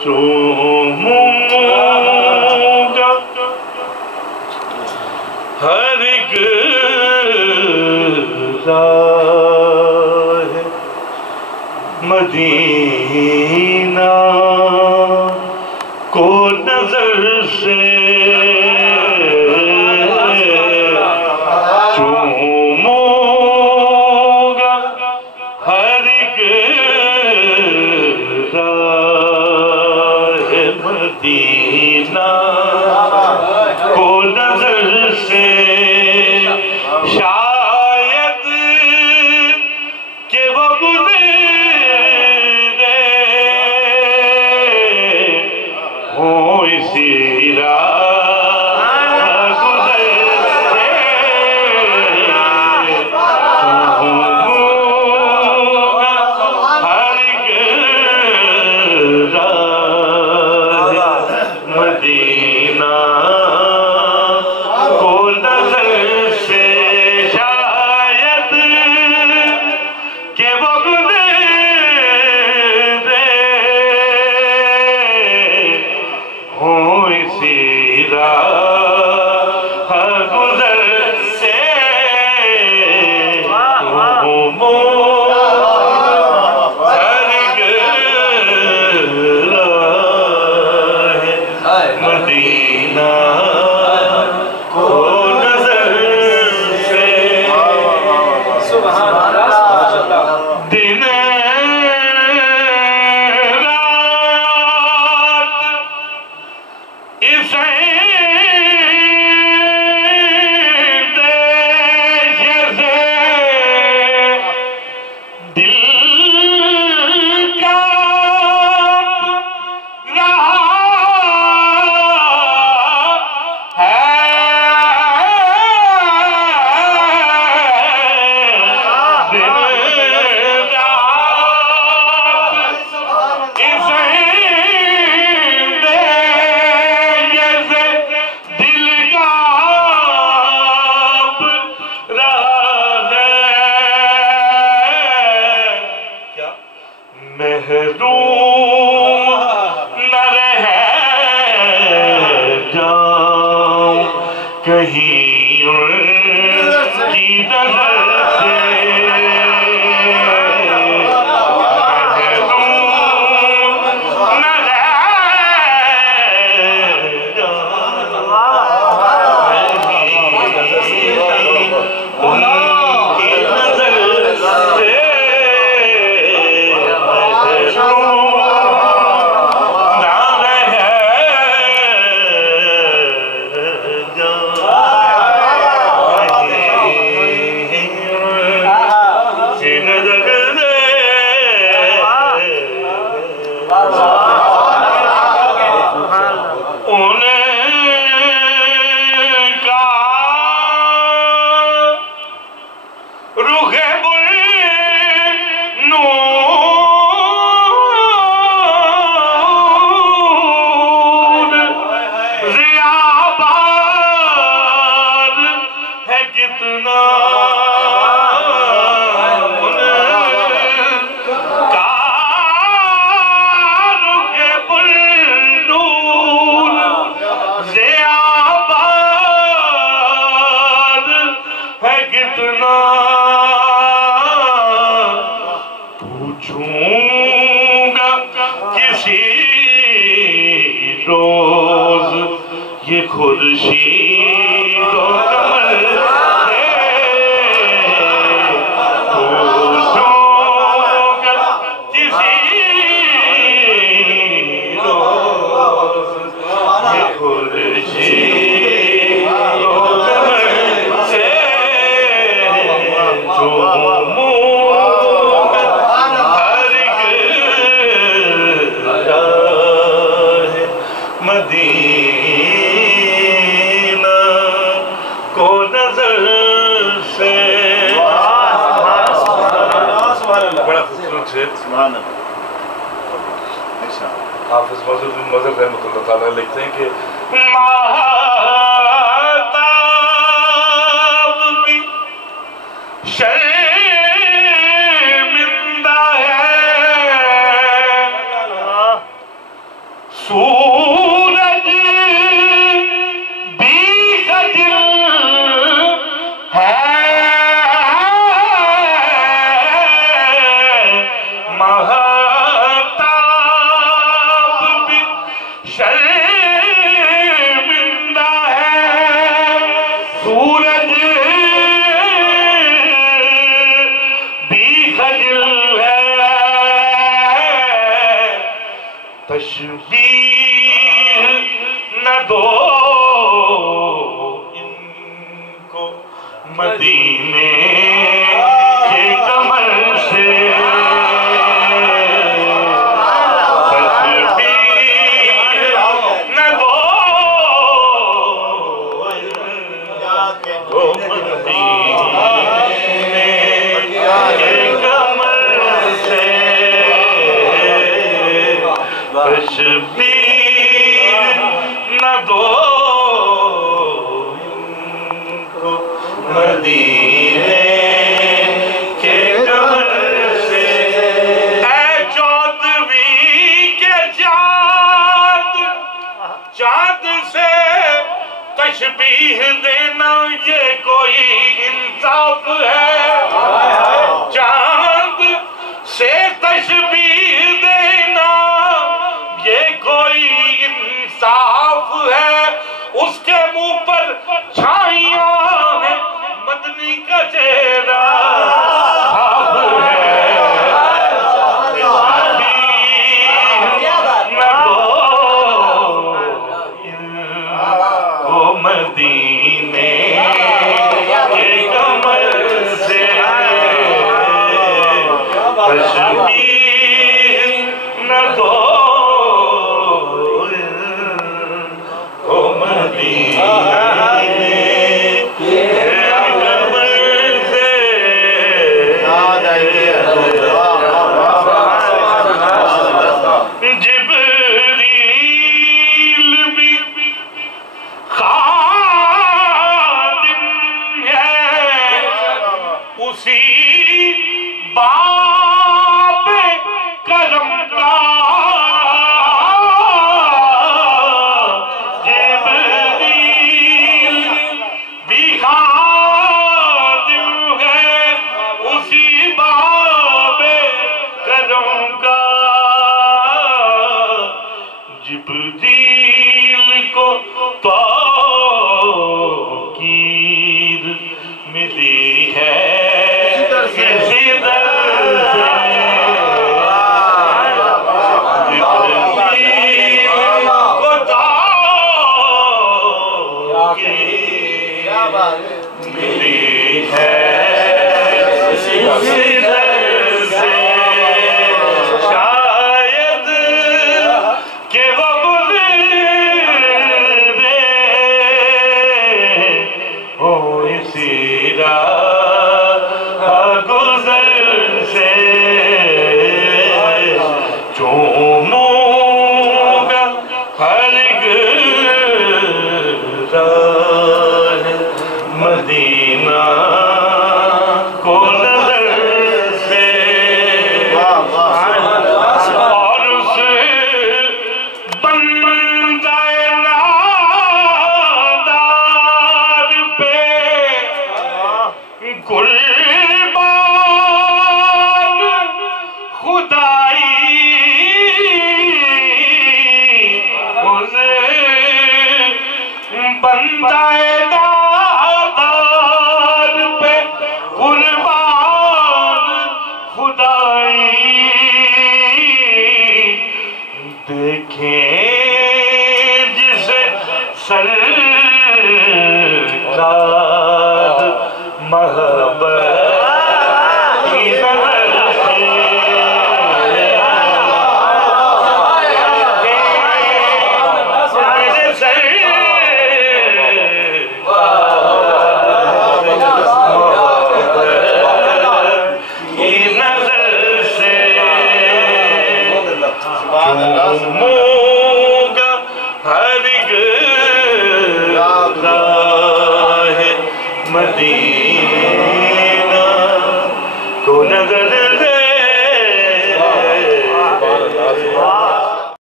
چوموں گا ہر ایک راہ مدینہ کو نظر سے چوموں گا ہر ایک راہ مدینہ کو نظر سے شاید کہ وہ گزرے ہوں اسی راہ گزرتے چوموں گا ہر ایک راہ مدینہ کو نظر سے شاید کہ وہ گزرے ہوں اسی راہ گزر سے ہر ایک راہ مدینہ کو نظر سے دن رات اسے دیکھ سے دل کا رہا ہے دن رات اسے دیکھ سے دل کانپ رہا ہے کیا محروم نہ رہ جاؤں کہیں ان کی نظر سے محروم نہ رہ جاؤں کہیں ان کی نظر سے پوچھوں گا کسی روز یہ خورشید و قمر سے پوچھوں گا کسی روز یہ خورشید و قمر سے چوموں مدینہ کو نظر سے بڑا خوبصورت شعر حافظ مظہر بن مظہر رحمۃ اللہ تعالیٰ لکھتے ہیں کہ مہتاب بھی شرمندہ ہے سورج بھی خجل ہے مہتاب بھی شرمندہ ہے سورج بھی خجل ہے تشبیہ نہ دو ان کو مدینے کے کمر سے تشبیہ نہ دو ان کو مدینے کے کمر سے تشبیہ نہ دو ان کو مدینے کے کمر سے اے چودھویں کے چاند سے تشبیہ دینا یہ کوئی انصاف ہے چاند سے تشبیہ دینا یہ کوئی انصاف ہے اس کے منہ پر چھائیاں ہیں مدنی کا چہرہ صاف ہے نہ دو ان کو مدینے کے کمر سے تشبیہ نہ دو جبریل بھی خادم ہے اسی باب کرم کا جبریل بھی خادم ہے اسی باب کرم کا جبریل کو توقیر ملی ہے کسی در سے جبریل کو توقیر ملی ہے کسی در سے شاید کہ وہ اسی راہ گزر سے چوموں گا ہر راہ مدینہ کو نظر سے اور اس بندہ نادار پہ قربان خدائی اس بندہ نادار پہ قربان خدائی دیکھیں جسے سرکار محبت کی نظر سے چوموں گا ہر راہ مدینہ